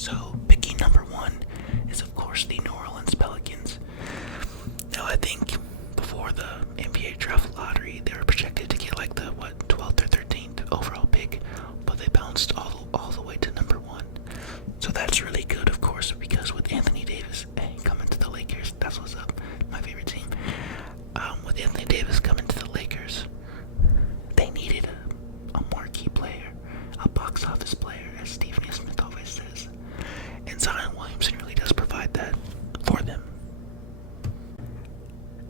So picking number one is of course the New Orleans Pelicans. Now I think before the NBA draft lottery they were projected to get like the 12th or 13th overall pick, but they bounced all the way to number one. So that's really good, of course, because with Anthony Davis coming to the Lakers, that's what's up, my favorite team. With Anthony Davis coming to the Lakers, they needed a marquee player, a box office player, as Stephen A. Smith always says. And Zion Williamson really does provide that for them.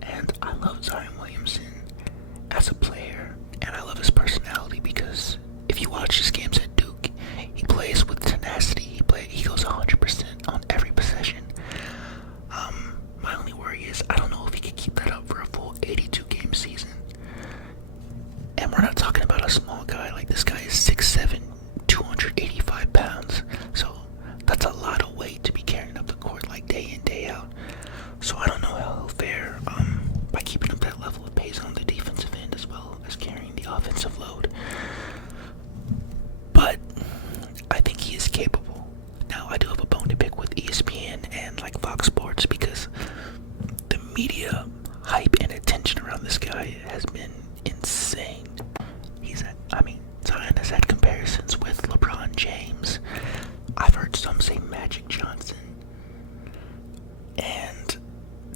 And I love Zion Williamson as a player, and I love his personality because if you watch his games at Duke, he plays with tenacity. He goes 100% on every possession. My only worry is I don't know if he could keep that up for a full 82 game season. And we're not talking about a small guy. Like, this guy is 6'7", 285 pounds. So that's a lot of weight to be carrying up the court like day in, day out. So I don't know how he'll fare by keeping up that level of pace on the defensive end as well as carrying the offensive load. But I think he is capable. Now, I do have a bone to pick with ESPN and like Fox Sports because the media hype and attention around this guy has been insane. Zion has had comparisons with LeBron James. I've heard some say Magic Johnson. And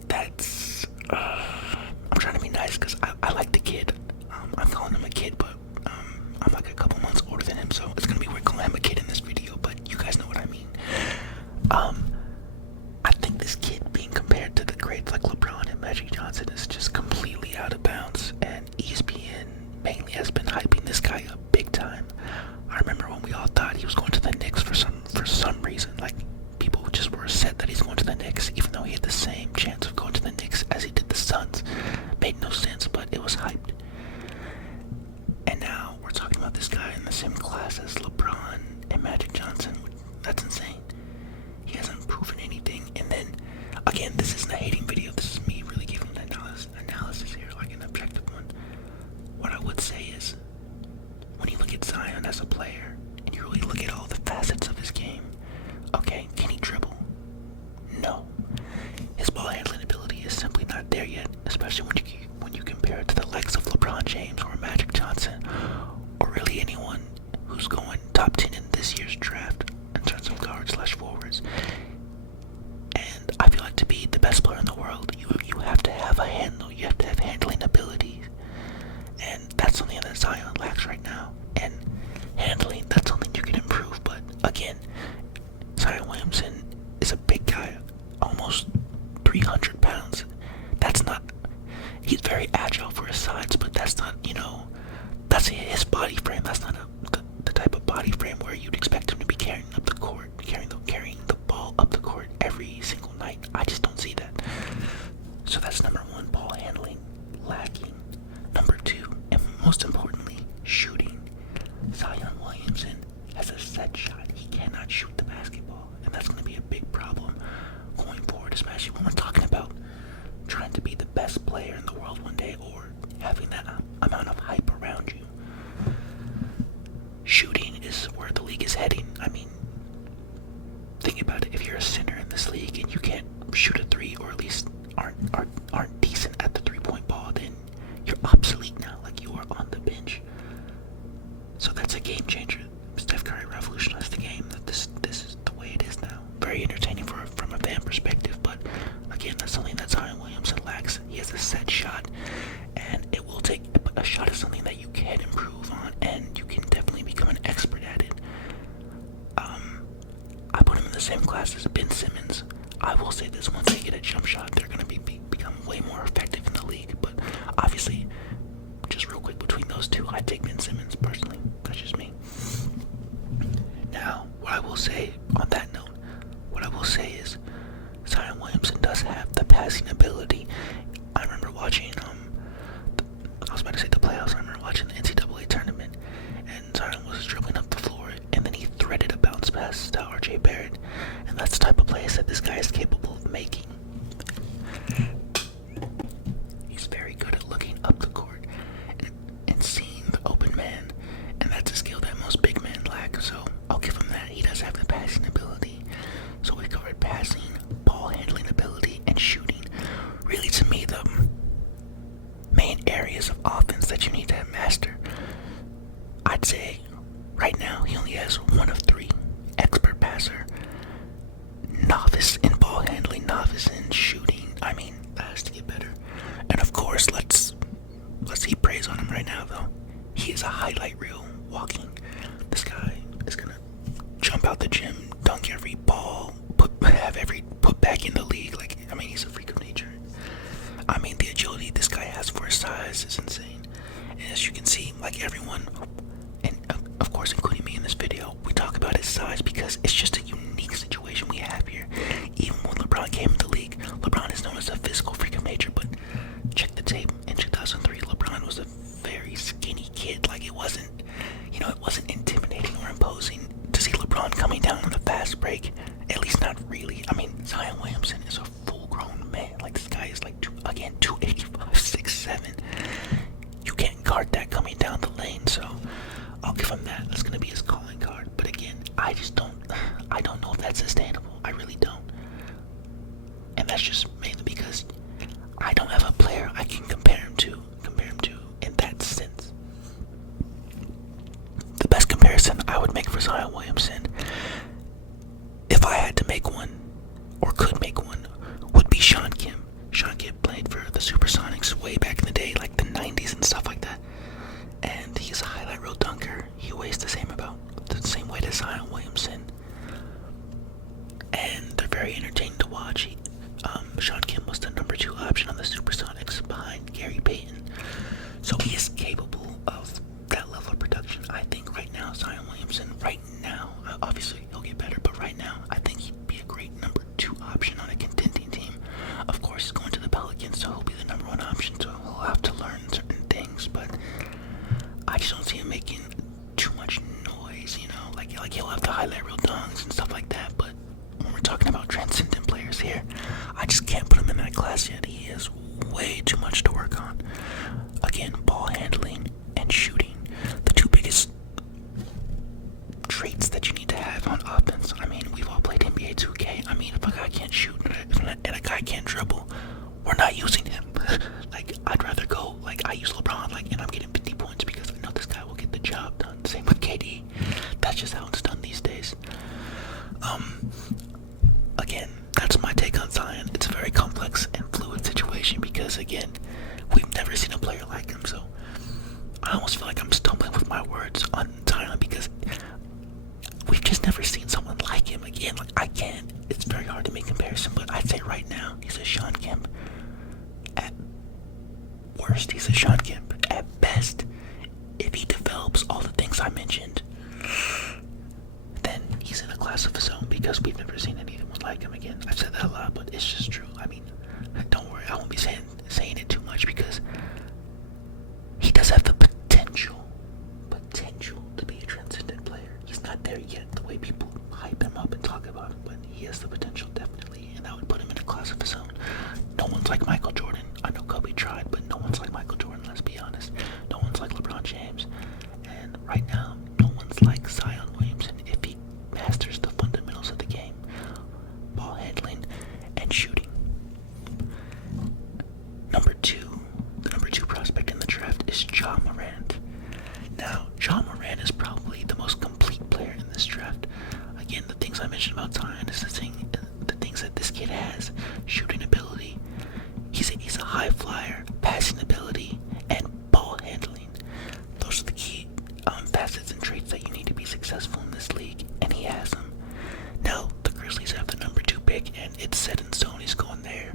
that's, I'm trying to be nice because I like the kid. I'm calling him a kid, but I'm like a couple months older than him, so it's gonna be weird calling him a kid in this video, but you guys know what I mean. I think this kid being compared to the greats like LeBron and Magic Johnson is just completely out of bounds, and ESPN mainly has been hyping this guy up big time. I remember when we all thought he was going to the Knicks for some reason. Like, people just were set that he's going to the Knicks, even though he had the same chance of going to the Knicks as he did the Suns. Made no sense, but it was hyped. And now we're talking about this guy in the same class as LeBron and Magic Johnson. That's insane. He hasn't proven anything. And then, again, this isn't a hating video. This is me really giving an analysis here, like an objective one. What I would say is, when you look at Zion as a player, and you really look at all the facets of his game, okay, can he dribble? No. His ball handling ability is simply not there yet, especially when you compare it to the likes of LeBron James or Magic Johnson, or really anyone who's going top 10 in this year's draft in terms of guards/forwards. And I feel like to be the best player in the world, you have to have a handle, you have to have handling abilities. And that's something that Zion lacks right now. And handling, that's something you can improve. But again, Zion Williamson is a big guy, almost 300 pounds. He's very agile for his size, but that's not, that's his body frame. That's not the type of body frame where you'd expect him to be carrying up the court, carrying the ball up the court every single night. I just don't see that. So that's number one, ball handling, lacking. Number two, and most importantly, shooting. Zion Williamson has a set shot. He cannot shoot the basketball, and that's going to be a big problem going forward, especially when we're talking about trying to be the best player in the world one day, or having that amount of hype around you. Shooting is where the league is heading. Think about it. If you're a center in this league and you can't shoot a three, or at least aren't decent at the three-point ball, then you're obsolete now. Like, you are on the bench. So that's a game changer. Steph Curry revolutionized the game. This is the way it is now. Very entertaining from a fan perspective, but again, that's something that Zion Williamson lacks. He has a set shot, and it will take. A shot is something that you can improve on, and you can definitely become an expert at it. I put him in the same class as Ben Simmons. I will say this: once they get a jump shot, they're going to become way more effective in the league. But obviously, just real quick, between those two, I take Ben Simmons personally. That's just me. Now, what I will say on that note, is Zion Williamson does have the passing ability. I remember watching, I was about to say the playoffs. I remember watching the NCAA tournament, and Zion was dribbling up the floor, and then he threaded a bounce pass to RJ Barrett, and that's the type of plays that this guy is capable of making. He's very good at looking up the court and seeing the open man, and that's a skill that most big men lack. So I'll give him that. He does have the passing ability. novice in ball handling, novice in shooting. I mean, that has to get better. And of course, let's heap praise on him right now, though. He is a highlight reel walking. This guy is gonna jump out the gym, dunk every ball, have every put back in the league. Like, I mean, he's a freak of nature. I mean, the agility this guy has for his size is insane. And as you can see, like everyone, and of course including me in this video, we talk about his size because it's just a unique situation we have here. Even when LeBron came into the league, LeBron is known as a physical freak of nature, but check the tape. In 2003, LeBron was a very skinny kid. Like, it wasn't intimidating or imposing to see LeBron coming down on a fast break. At least not really. I mean, Zion Williamson is a full-grown man. Like, this guy is like 285, 6'7". You can't guard that coming down the lane, so I'll give him that. That's gonna be his calling card. But again, I don't know if that's sustainable. I really don't. And that's just mainly because I don't have a player I can compare him to in that sense. The best comparison I would make for Zion Williamson, if I had to make one, or could make one, would be Sean Kim. Sean Kim played for the Supersonics way back in the day, like the 90s and stuff like that. And he's a highlight reel dunker. He weighs the same weight as Zion Williamson. And they're very entertaining to watch. Sean Kim was the number 2 option on the Supersonics behind Gary Payton. So he is capable of that level of production. I think right now, Zion Williamson, obviously he'll get better, but right now, I think he'd be a great number 2 option on a contending team. Of course, he's going to the Pelicans, so he'll be the number 1 option, so he'll have to learn certain things, but I just don't see him making too much noise, like he'll have the highlight reel dunks and stuff like that, but when we're talking about transcendent players here, I just can't put him in that class yet. He has way too much to work on. Again, ball handling and shooting, the 2 biggest traits that you need to have on offense. I mean, we've all played NBA 2K. I mean, if a guy can't shoot and a guy can't dribble, we're not using him. Like, I'd rather go, like, I use LeBron, like, and I'm getting 50 points because I know this guy will get the job done. Same with KD. That's just how it's done these days. Again, that's my take on Zion. It's a very complex and fluid situation because, again, we've never seen a player like him, so I almost feel like I'm stumbling with my words on Zion because we've just never seen someone like him. Again, like, I can't. It's very hard to make comparison, but I'd say right now he's a Sean Kemp. At worst, he's a Sean Kemp. At best, if he develops all the things I mentioned, then he's in a class of his own because we've never seen anyone like him. Again, I've said that a lot, but it's just true. I mean, don't worry, I won't be saying it too much because he does have the potential to be a transcendent player. He's not there yet, the way people hype him up and talk about him, but he has the potential, definitely, and I would put him in a class of his own. No one's like Michael Jordan. I know Kobe tried, but no one's like Michael Jordan, let's be honest. No one's like LeBron James. And right now, no one's like Zion Williamson if he masters the fundamentals of the game. Ball handling and shooting. The number two prospect in the draft is Ja Morant. Now, Ja Morant is probably the most complete player in this draft. Again, the things I mentioned about Zion is the things that this kid has. Shooting ability. He's a high flyer, passing ability, and ball handling. Those are the key facets and traits that you need to be successful in this league, and he has them. Now, the Grizzlies have the number 2 pick, and it's set in stone. He's going there.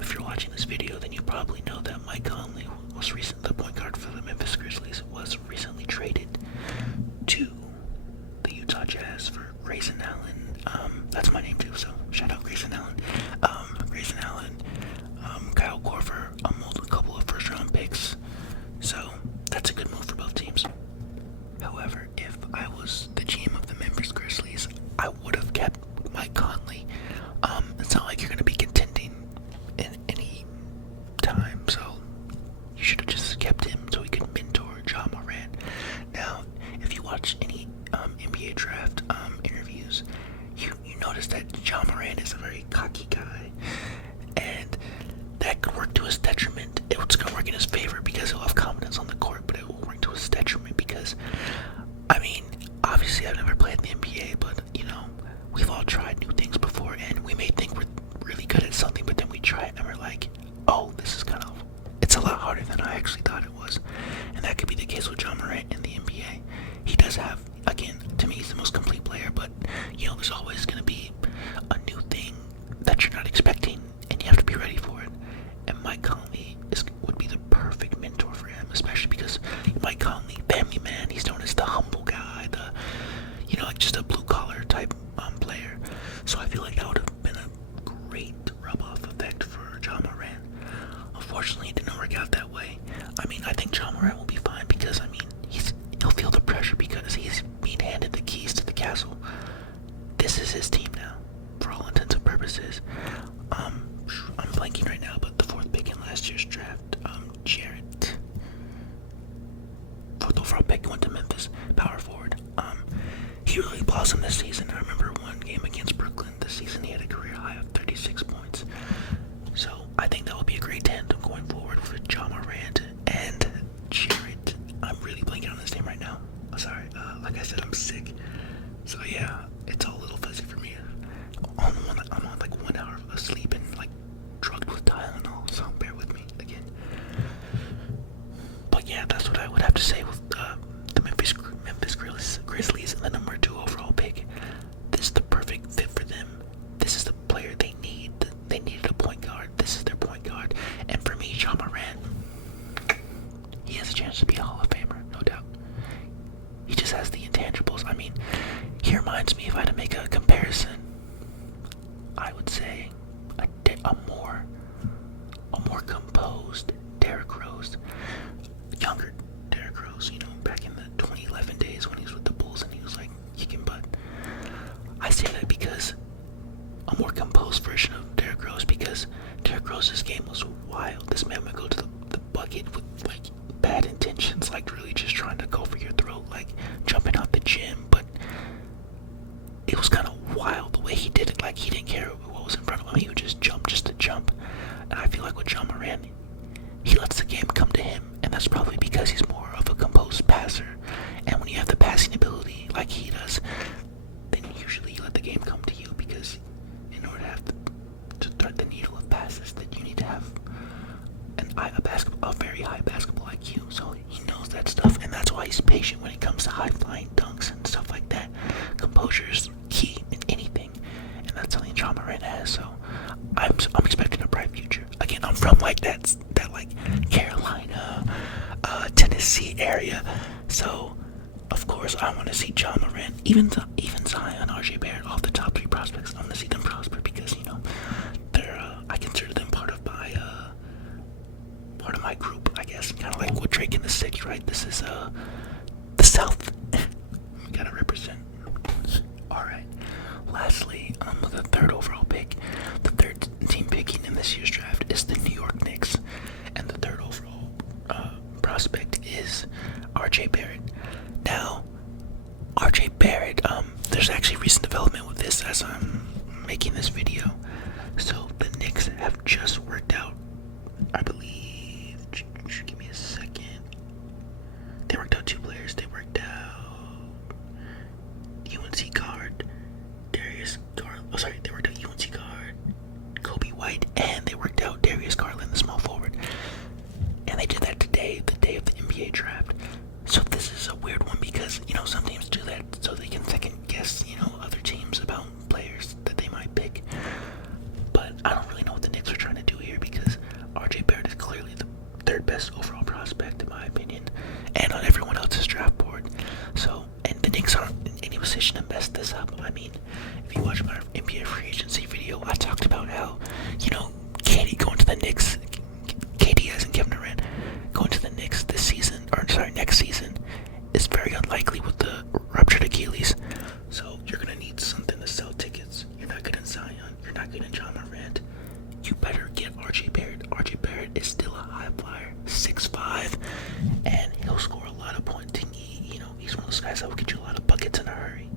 If you're watching this video, then you probably know that Mike Conley the point guard for the Memphis Grizzlies, was recently traded to the Utah Jazz for Grayson Allen. That's my name too, so shout out Grayson Allen. Kyle Korver, a couple of first-round picks. So that's a good move for both teams. However, if I was the GM of the Memphis Grizzlies, I would have kept Mike Conley. It's not like you're going to be contending in any time, so you should have just kept him so he could mentor Ja Morant. Now, if you watch any NBA draft interviews, you notice that Ja Morant is a very cocky guy, and that could work to his detriment. It's going to work in his favor because he'll have confidence on the court, but it will work to his detriment because, I mean, obviously I've never played in the NBA, but, we've all tried new things before, and we may think So I feel like that would have been a great rub-off effect for John Moran. Unfortunately, it didn't work out that way. I mean, I think John Moran will be fine because, I mean, he'll feel the pressure because he's being handed the keys to the castle. This is his team now, for all intents and purposes. I'm blanking right now, but the fourth pick in last year's draft, Jarrett. Fourth overall pick went to Memphis, power forward. He really blossomed this season. I remember one game against Brooklyn this season, he had a career high of 36 points. So I think that would be a great tandem going forward with John Morant and Jarrett. I'm really blanking on his name right now. Sorry, like I said, I'm sick. So yeah, it's all a little fuzzy for me. I'm on like 1 hour of sleep and like drugged with Tylenol, so bear with me again. But yeah, that's what I would have to say with the Memphis Grizzlies and the number 2 overall pick. This is the perfect fit for them. This is the player they need. They needed a point guard. This is their point guard. And for me, John Moran, he has a chance to be a Hall of Famer, no doubt. He just has the intangibles. I mean, he reminds me, if I had to make a comparison, I would say a more composed Derrick Rose, younger Derrick Rose, you know, back in the 2011 days when he was with the Bulls and he was like kicking butt. I say that because a more composed version of Derrick Rose, because Derrick Rose's game was wild. This man would go to the bucket with like bad intentions, like really just trying to go for your throat, like jumping out the gym, but it was kind of wild the way he did it. Like, he didn't care what was in front of him, he would just jump just to jump. And I feel like with John Moran, he lets the game come to him, and that's probably because he's more of a composed passer. And when you have the passing ability like he does, then usually you let the game come to you, because in order to have to thread the needle of passes, that you need to have a very high basketball IQ. So he knows that stuff, and that's why he's patient when it comes to high flying dunks and stuff like that. Composure is key in anything, and that's something John Moran has. So I'm expecting a bright future. Again, I'm from like that like Carolina, Tennessee area, so of course I want to see John Moran, even Zion, RJ Barrett, off the top 3 prospects. I want to see them prosper because, you know, they're I consider them part of my group, I guess. Kind of like what Drake in the City, right? This is the South. We gotta represent. All right. Lastly, with the 3rd overall pick, the 3rd team picking in this year's draft is the New York Knicks, and the 3rd overall prospect is RJ Barrett. Now, RJ Barrett, there's actually recent development with this as I'm making this video. So the Knicks have just worked out, I believe, give me a second. They worked out 2 players. They worked out UNC guard Darius Garland. Oh, sorry, they worked out UNC guard Kobe White, and they worked out Darius Garland, the small forward. And they did that today, the day of the NBA draft. So this is a weird one because, you know, some teams do that so they can second guess, you know, other teams about players that they might pick. But I don't really know what the Knicks are trying to do here, because RJ Barrett is clearly the 3rd best overall prospect in my opinion, and on everyone else's draft board. So, and the Knicks aren't in any position to mess this up. I mean, if you watch my NBA free agency video, I talked about how, you know, KD going to the Knicks, KD as in Kevin Durant, going to the Knicks next season is very unlikely with the ruptured Achilles. So you're gonna need something to sell tickets. You're not good in Zion. You're not good in John Morant. You better get RJ Barrett. RJ Barrett is still a high flyer, 6'5", and he'll score a lot of points. He's one of those guys that will get you a lot of buckets in a hurry.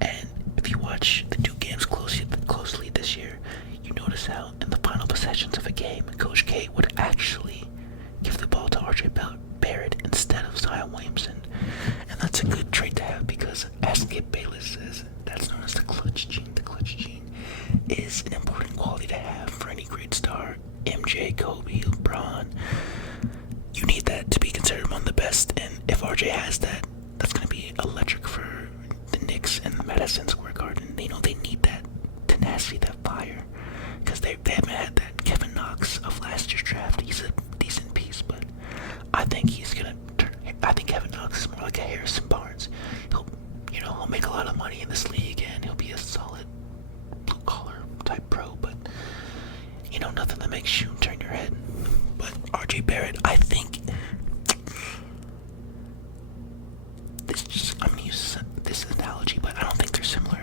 And if you watch the 2 games closely this year, you notice how in the final possessions of a game, Coach K would actually give the ball to RJ Barrett instead of Zion Williamson. And that's a good trait to have, because as Skip Bayless says, that's known as the clutch gene. The clutch gene is an important quality to have for any great star. MJ, Kobe, LeBron. You need that to be considered among the best, and if RJ has that, that's going to be electric for the Knicks and the Madison Square Garden. They know they need that tenacity, that fire, because they haven't had that. Kevin Knox of last year's draft, he's a decent piece, but I think Kevin Knox is more like a Harrison Barnes. He'll make a lot of money in this league, and he'll be a solid nothing that makes you turn your head. But RJ Barrett, I think I'm gonna use this analogy, but I don't think they're similar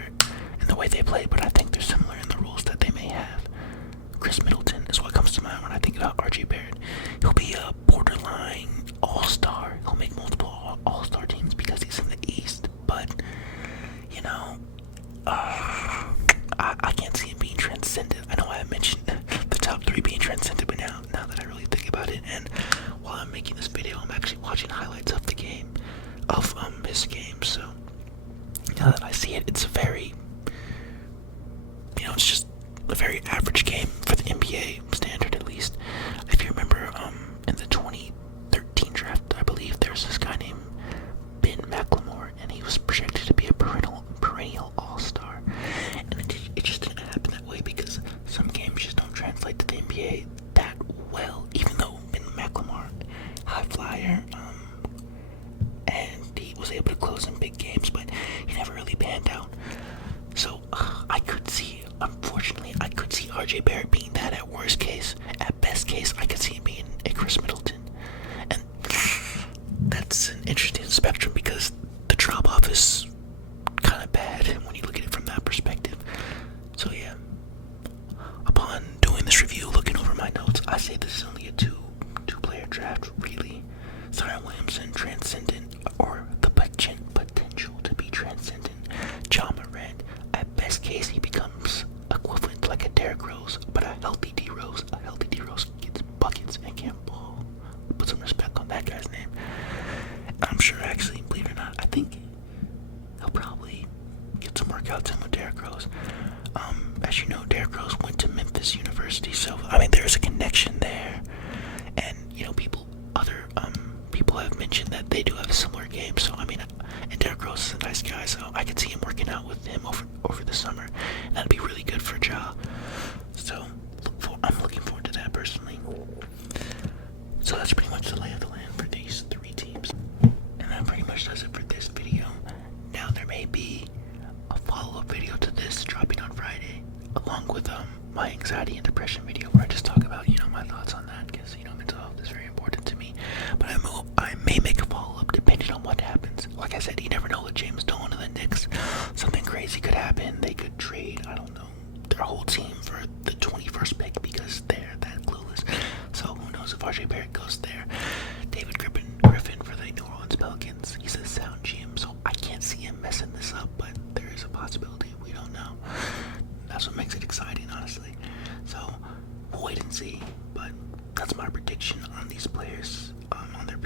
in the way they play, but I think they're similar in the rules that they may have. Chris Middleton is what comes to mind when I think about RJ Barrett. He'll be a borderline all-star. He'll make multiple all-star teams because he's in the East, but you know, I can't see him being transcended. I know I mentioned the top 3 being transcended, but now that I really think about it, and while I'm making this video, I'm actually watching highlights of the game, of his game. So now that I see it, it's a very, it's just a very average game for the NBA standard, at least. If you remember, in the 2013 draft, I believe there was this guy named Ben McLemore, and he was projected to be a perennial all-star. And it just didn't happen that way because some games just don't translate to the NBA that well. Even though Ben McLemore, high flyer, and he was able to close in big games, but he never really panned out. So unfortunately, I could see RJ Barrett being that at worst case. At best case, I could see him being a Chris Middleton. And that's an interesting spectrum because the drop-off is kind of bad when you look at it from that perspective. So yeah, upon doing this review, looking over my notes, I say this is only a two-player draft, really. Zion Williamson, transcendent, or the potential to be transcendent. John Morant, at best case, he becomes equivalent to like a Derrick Rose, but a healthy D Rose gets buckets and can ball. Put some respect on that guy's name. I'm sure, actually, believe it or not, I think he'll probably get some workouts in with Derrick Rose. As you know, Derrick Rose went to Memphis University, so I mean there's a connection there, and people have mentioned that they do have a similar game. So I mean, and Derrick Rose is a nice guy, so I could see him working out with him over the summer. And that'd be really good for Ja. So I'm looking forward to that personally. So that's pretty much the lay of the land for these 3 teams, and that pretty much does it for this video. Now there may be a follow-up video to this dropping on Friday, along with my anxiety and depression video where I just talk about my thoughts on that, because mental health is very important to me. But I may make a follow-up depending on what happens. Like I said, you never know with James Dolan and the Knicks. Something crazy could happen. They could trade, I don't know, their whole team for the 21st pick because they're that clueless. So who knows if RJ Barrett goes there. David Griffin for the New Orleans Pelicans. He's a sound GM, so I can't see him messing this up, but there is a possibility. We don't know. That's what makes it exciting, honestly. So we'll wait and see. But that's my prediction on these players, on their